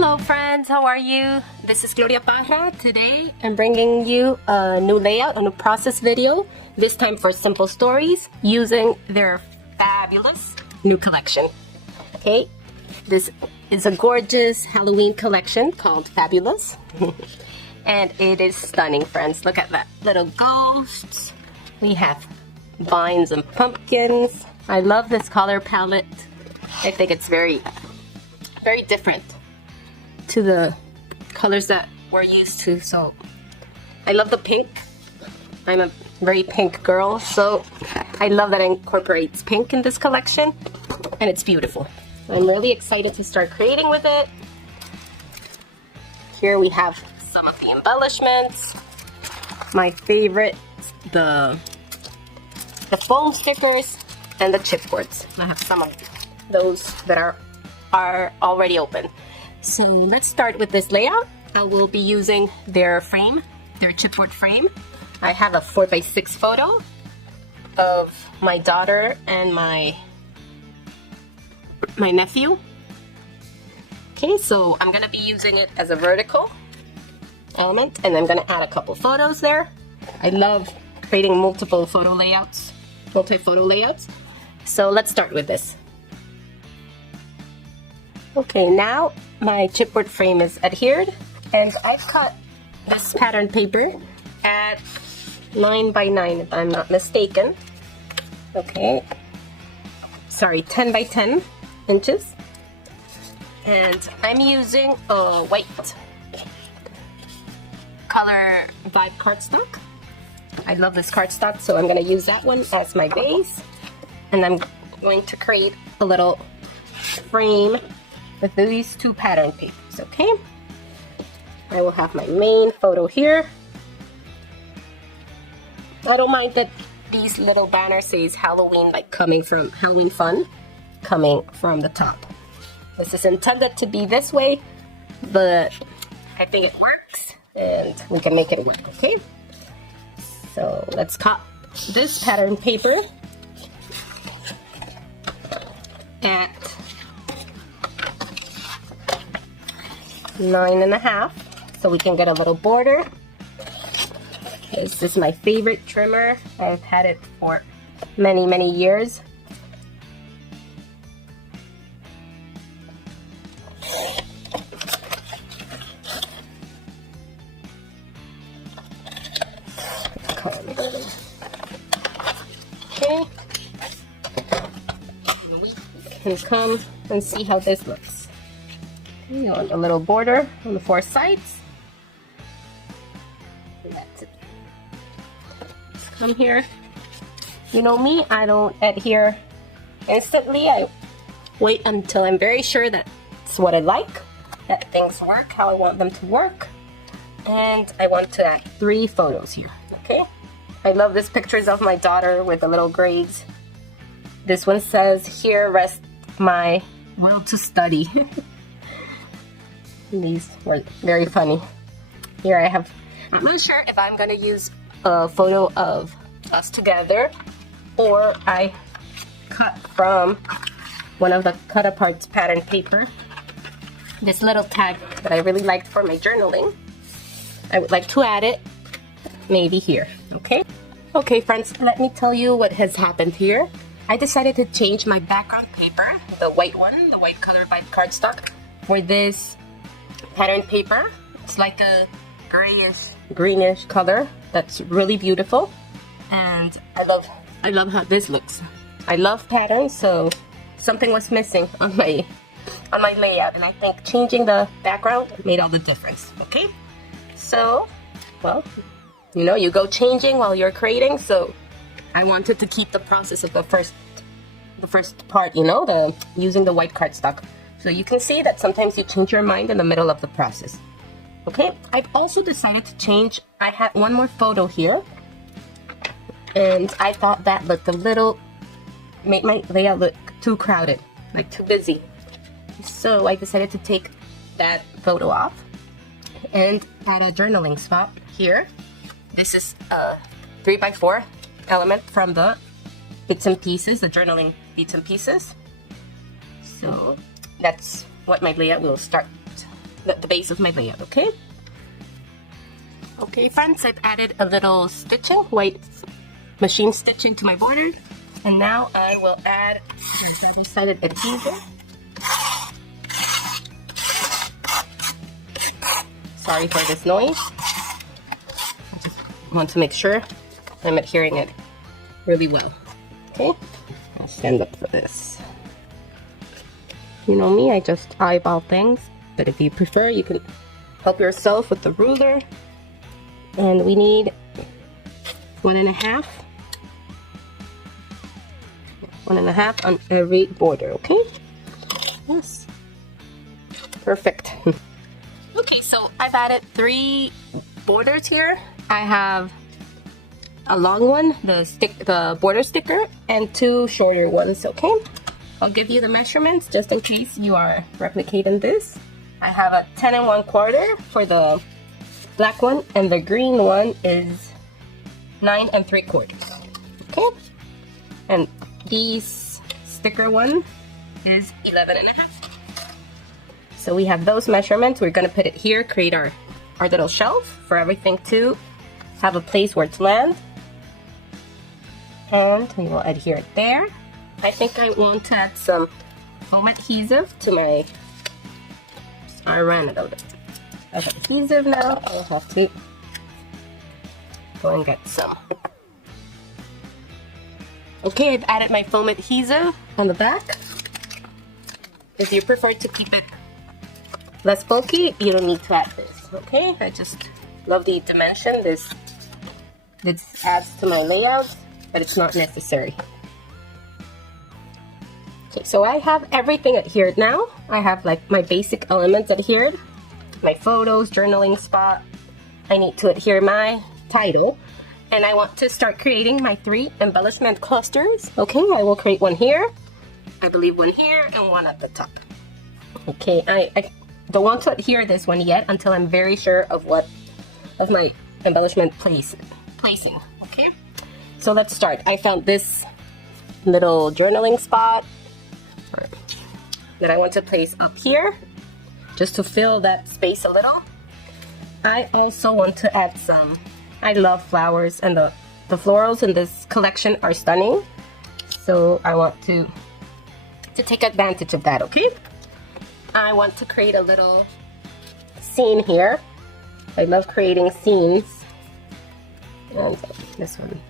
Hello friends, how are you? This is Gloria Parra. Today I'm bringing you a new layout, a new process video, this time for Simple Stories using their fabulous new collection. Okay, this is a gorgeous Halloween collection called FaBOOlous. And it is stunning, friends. Look at that, little ghosts. We have vines and pumpkins. I love this color palette. I think it's very different to the colors that we're used to. So I love the pink. I'm a very pink girl, so I love that it incorporates pink in this collection, and it's beautiful. I'm really excited to start creating with it. Here we have some of the embellishments. My favorite, the foam stickers and the chipboards. I have some of those that are already open. So let's start with this layout. I will be using their frame, their chipboard frame. I have a 4x6 photo of my daughter and my nephew. Okay, so I'm gonna be using it as a vertical element, and I'm gonna add a couple photos there. I love creating multi-photo layouts. So let's start with this. Okay, now my chipboard frame is adhered, and I've cut this pattern paper at 9 by 9 if I'm not mistaken. Okay, sorry, 10 by 10 inches. And I'm using a white color vibe cardstock. I love this cardstock, so I'm going to use that one as my base. And I'm going to create a little frame with these two pattern papers, okay? I will have my main photo here. I don't mind that these little banners says Halloween, like coming from Halloween fun, coming from the top. This is intended to be this way, but I think it works, and we can make it work, okay? So let's cut this pattern paper at 9.5, so we can get a little border. This is my favorite trimmer. I've had it for many years. Okay, we can come and see how this looks. You want a little border on the 4 sides. That's it. Let's come here. You know me, I don't adhere instantly. I wait until I'm very sure that's what I like, that things work how I want them to work. And I want to add 3 photos here, okay? I love these pictures of my daughter with the little grades. This one says, "Here rests my will to study." These were very funny. Here I have, I'm not sure if I'm gonna use a photo of us together, or I cut from one of the cut aparts pattern paper. This little tag that I really liked for my journaling. I would like to add it maybe here, okay? Okay friends, let me tell you what has happened here. I decided to change my background paper, the white one, the white color by cardstock, for this pattern paper. It's like a greenish color that's really beautiful, and I love how this looks. I love patterns, so something was missing on my layout, and I think changing the background made all the difference. Okay, so well, you know, you go changing while you're creating, so I wanted to keep the process of the first part, you know, the using the white cardstock. So you can see that sometimes you change your mind in the middle of the process. Okay, I've also decided to change. I had one more photo here, and I thought that looked a little, made my layout look too crowded, like too busy. So I decided to take that photo off and add a journaling spot here. This is a 3x4 element from the bits and pieces, the journaling bits and pieces. So that's what my layout will start the base of my layout, okay? Okay friends, I've added a little stitching, white machine stitching to my border. And now I will add my double-sided adhesive. Sorry for this noise. I just want to make sure I'm adhering it really well. Okay, I'll stand up for this. You know me, I just eyeball things, but if you prefer, you can help yourself with the ruler. And we need 1.5. 1.5 on every border, okay? Yes. Perfect. Okay, so I've added 3 borders here. I have a long one, the border sticker, and 2 shorter ones, okay? I'll give you the measurements just in case you are replicating this. I have a 10 1/4 for the black one, and the green one is 9 3/4. Okay? And these sticker one is 11.5. So we have those measurements. We're gonna put it here, create our little shelf for everything to have a place where to land. And we will adhere it there. I think I want to add some foam adhesive to my, I ran out of adhesive now. I'll have to go and get some. Okay, I've added my foam adhesive on the back. If you prefer to keep it less bulky, you don't need to add this, okay? I just love the dimension this adds to my layout, but it's not necessary. Okay, so I have everything adhered now. I have like my basic elements adhered, my photos, journaling spot. I need to adhere my title, and I want to start creating my 3 embellishment clusters. Okay, I will create one here, I believe one here, and one at the top. Okay, I don't want to adhere this one yet until I'm very sure of my embellishment placing. Okay, so let's start. I found this little journaling spot that I want to place up here just to fill that space a little. I also want to add some, I love flowers, and the florals in this collection are stunning, so I want to take advantage of that. Okay, I want to create a little scene here. I love creating scenes. And this one.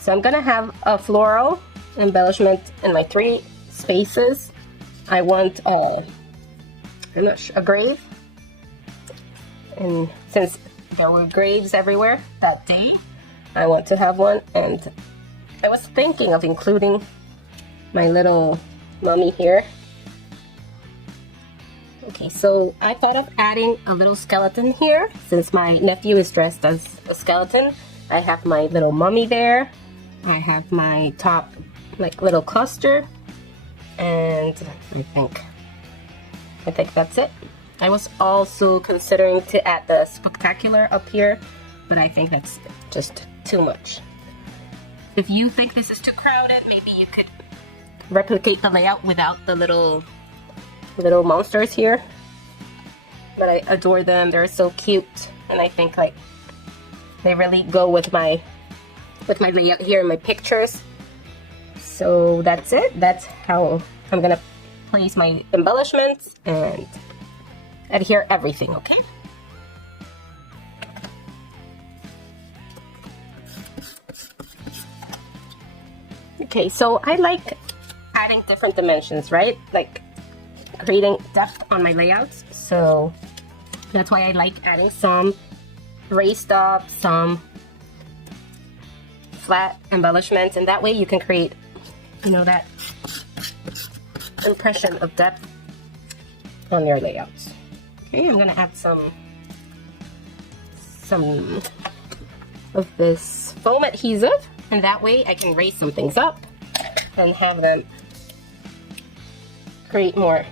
So I'm gonna have a floral embellishment in my 3 spaces. I want I'm not sure, a grave. And since there were graves everywhere that day, I want to have one. And I was thinking of including my little mummy here. Okay, so I thought of adding a little skeleton here. Since my nephew is dressed as a skeleton, I have my little mummy there. I have my top like little cluster, and I think that's it. I was also considering to add the spectacular up here, but I think that's just too much. If you think this is too crowded, maybe you could replicate the layout without the little monsters here. But I adore them. They're so cute, and I think like they really go with my layout here in my pictures. So that's it. That's how I'm gonna place my embellishments and adhere everything, okay? Okay, so I like adding different dimensions, right? Like creating depth on my layouts. So that's why I like adding some raised up, some flat embellishments, and that way you can create, you know, that impression of depth on your layouts. Okay, I'm gonna add some of this foam adhesive, and that way I can raise some things up and have them create more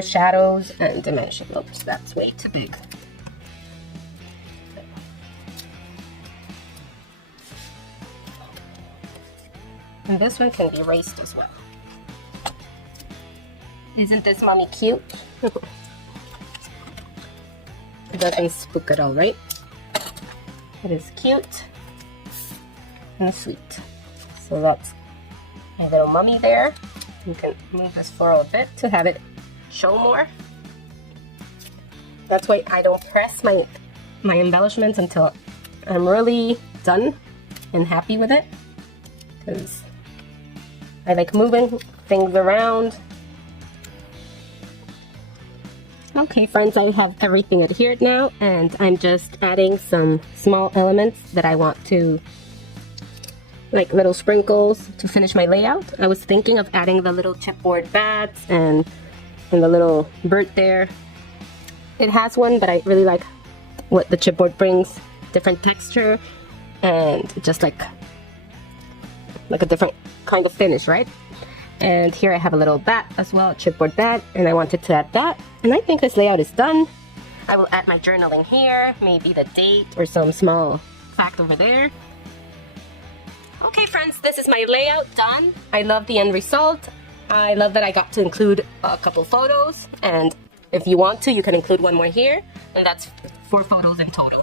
shadows and dimension. Oops, that's way too big. And this one can be raised as well. Isn't this mommy cute? doesn't spook at all, right? It is cute and sweet. So that's my little mummy there. You can move this floral a bit to have it show more. That's why I don't press my embellishments until I'm really done and happy with it, because I like moving things around. Okay friends, I have everything adhered now, and I'm just adding some small elements that I want to, like little sprinkles, to finish my layout. I was thinking of adding the little chipboard bats and the little bird there. It has one, but I really like what the chipboard brings. Different texture and just like a different kind of finish, right? And here I have a little bat as well, a chipboard bat, and I wanted to add that. And I think this layout is done. I will add my journaling here, maybe the date or some small fact over there. Okay friends, this is my layout done. I love the end result. I love that I got to include a couple photos, and if you want to, you can include one more here, and that's 4 photos in total.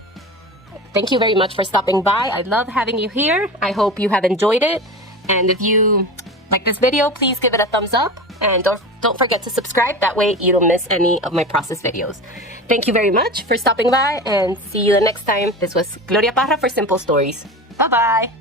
Thank you very much for stopping by. I love having you here. I hope you have enjoyed it, and if you like this video, please give it a thumbs up, and don't forget to subscribe. That way you don't miss any of my process videos. Thank you very much for stopping by, and see you the next time. This was Gloria Parra for Simple Stories. Bye-bye!